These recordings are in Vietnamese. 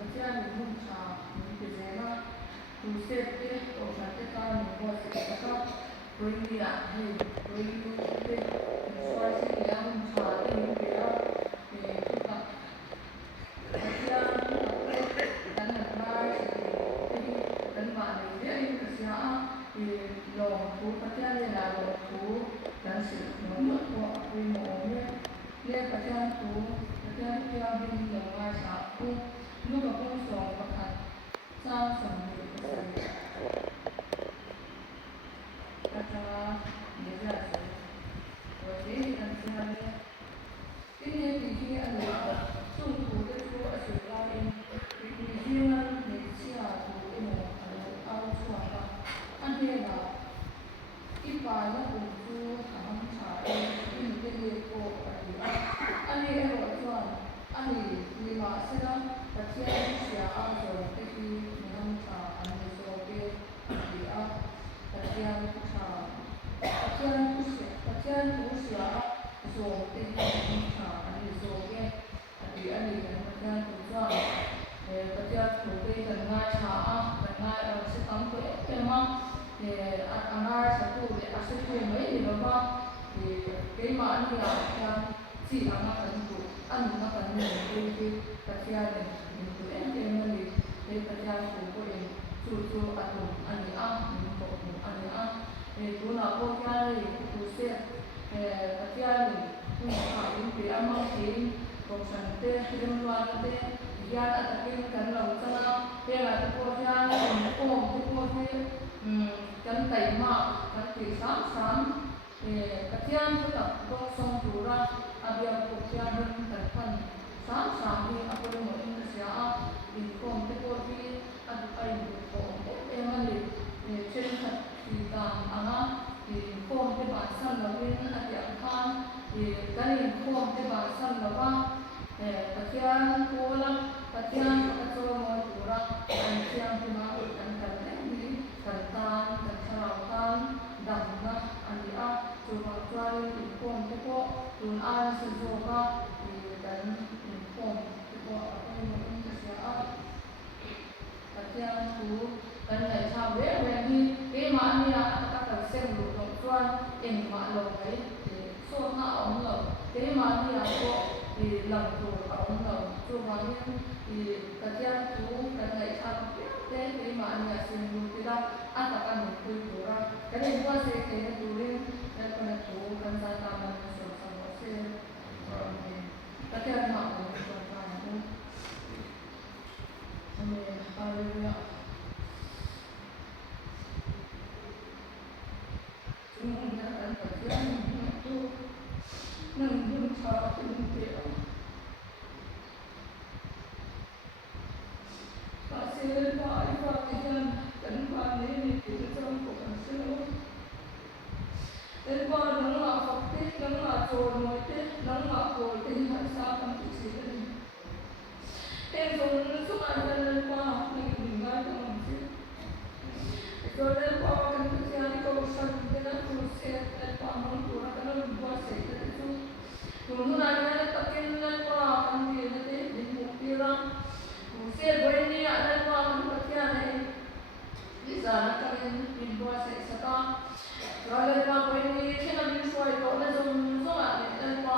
Bacaan ni mun cha ni ke zema tu se te o cha te ka ni ko se ta ka koi ni a he koi ni te so se ni a mun cha te ni ke a tu ka bacaan te kan na mai se te kan ma ni te ni ke sia a lo tu bacaan ni la lo tu kan se no no ko koi mo ne bacaan tu bacaan te a ni lo ma cha ku lúc mà con sò và thật sao sầm thì có sầm các cha nhớ ra rồi và thế thì làm sao đây cái này thì khi ăn được chung thủ cái chỗ ở chỗ lao em thì riêng ăn thì chia thủ cái một ao chua và ăn thế là ít bài nó cũng chú thằng chả em cái gì cô anh ấy em gọi cho anh ấy nhưng mà sẽ đó bacaan sia a zo te hi minam cha an ni zo ke di a bacaan cha bacaan tu sia zo te hi minam cha an ni zo ke di ani kan bacaan tu cha bacaan tu te kan nga cha a kan nga se tam ko ke ma anga sa tu le ase tu mai ni ba ke ma ani a cha si anga kan tu an na kan ni ke bacaan itu yang meli bacaan tu yang tu atu ani a tu ani a tu na ko kya ni tu se bacaan tu ha in pe ama ke ko san te rim wa te ya ta ke kan lo ta na pe la ko kya ni ko ke kan tai ma kan ti sam bacaan tu ta ko song tu ra abia ko kya ni kan kan sam ni aku mo in sia in kom te ko bi ad ai ko emali chen khat ti tam anga kom te ba san lo in atia khan kan in kom te ba san lo ba bacaan ko la bacaan ka so mo pura an siang ti ma kan kan ni kan tan kan sarau tan dam na ani a chu ma twai in kom te ko tun an se zo ka kan kom te ko a mo in sia a bacaan tu kan lai cha we ni ke ma ni a ta ka sem lu lo chuan en ma lo mai so na ong lo ke ma ni a ko lam tu ong lo chu ma ni bacaan tu kan lai cha ke ma ni a sem lu ti da a ta kan ku tu ra kan ni wa se ke tu rin kan kan tu kan sa ta ma so sa mo se bacaan ma ko so ta ni amen hallelujah chúng ta cần bacaan tu nang dun cha tin te ba se ba ai ba kan kan ba ni ti trong ko kan se den ba nang la fak te nang la chor moi te nang la ko te ha sa kan ti se ni en zon su an dan ba ni ni ga ta mon se so den ba kan ti se ani ko san te na tu se den ba mon tu na kan ba se te tu tu nu na na ta ken na ba kan ni na te ni mu ti ra se boi ni a dan ba kan bacaan ai di sana kan in ba se sa ta rồi ba boi ni chen na min soi to na zong so a ni dan ba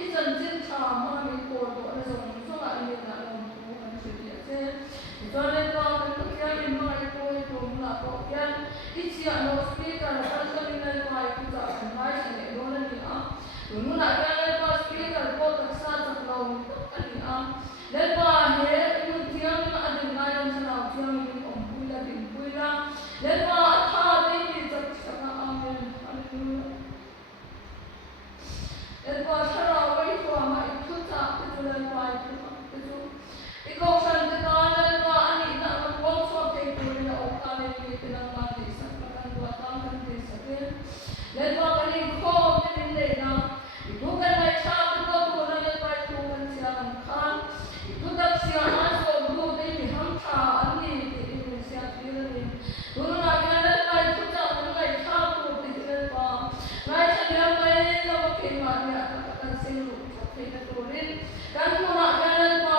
I chan chin cha ma min ko to na zong so a ni na long tu kan se ti se cho nên ba kan bacaan in ma ai ko to na ko yan I chia no speaker na kan sa min na ba ku cha kan mai se ne do na ni a tu nu na kan ba speaker ko ta sa ta long kan ni a dan ba he mun thiam na adin na yam sa na thiam min om pula din pula dan ba tha te ni chak chak amen hallelujah dan ba thara wai ko ma I thu cha te tu dan ba I tu I ko san te ka dan ba ani na ma ko so te tu na o ka le ni te na ma ni sa ka kan ba ta kan te sa te dan ba ka ni ko te ni le na I tu kan lai cha te ko tu na le pa tu kan sia kan khan I tu tak sia na so bu te ni ham cha ani te ni sia ti ni tu na ka na pa tu cha kan lai cha tu te ni pa lai cha ya mai lo ke ma ni a ka kan sing lu te tu rin kan mo na ka